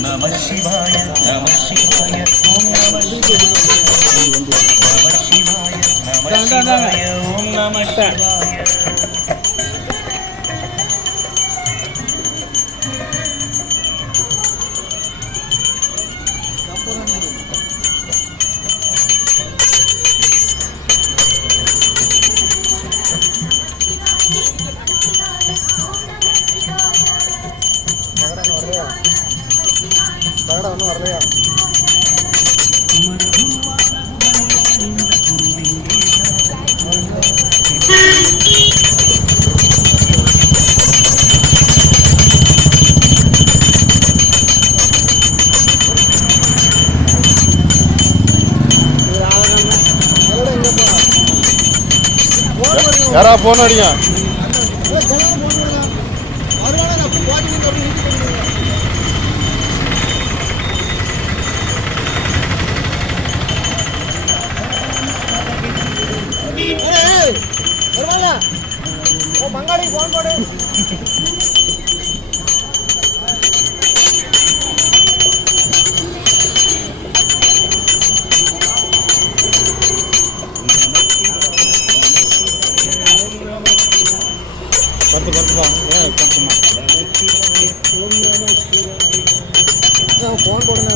Namah Shivaya, Namah Shivaya, Om Namah Shivaya, Namah Shivaya, Namah Shivaya, Om Namah Shivaya. ஒன்றும் வரலையா? யாரா phone அடிங்க. பங்காளி போன் போடு. போன் போடுங்க.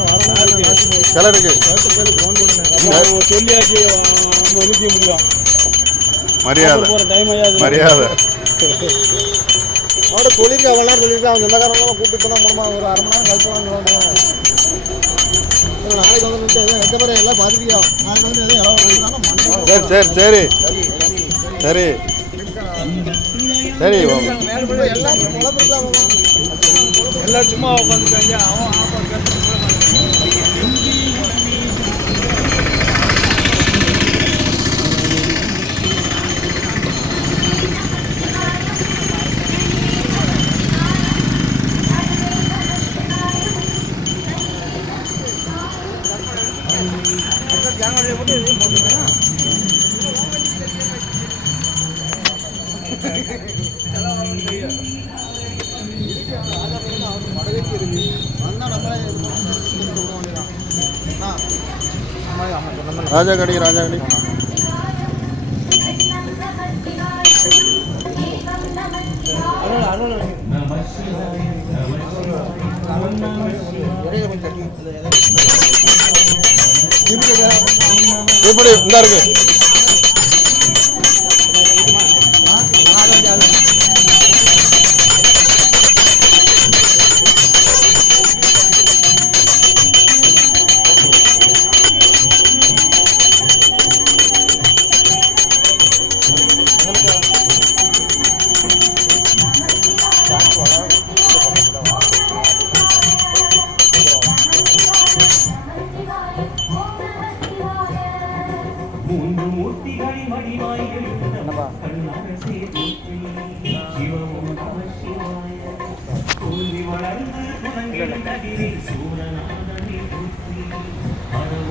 கலருக்கு சொல்லியாச்சு ஒதுக்க முடியும். மரியாதை மரியாதை அவட சொல்லிட்டு அவ்வளோ நேரம் சொல்லிட்டு அவங்க சொந்தக்காரங்களாம் கூப்பிட்டு தான் மூலமாக ஒரு அரை மணி நேரம் கழிச்சு வாங்குவாங்க. நாளைக்கு வந்து எந்த மாதிரி எல்லாம் பார்த்துக்கியா நாளைக்கு வந்து எதுவும் சரி சரி சரி சரி எல்லாம் சும்மா உட்காந்துட்டாங்க. ராஜாகடி ராஜாகடி எப்படி இந்த இருக்கு மூன்று மூர்த்திகளின் வடிவாய் எழுந்த கண்ணரசே சிவமும் நம சிவாய தோன்றி வளர்ந்து குணங்கள் நதிரில் சூரனாய்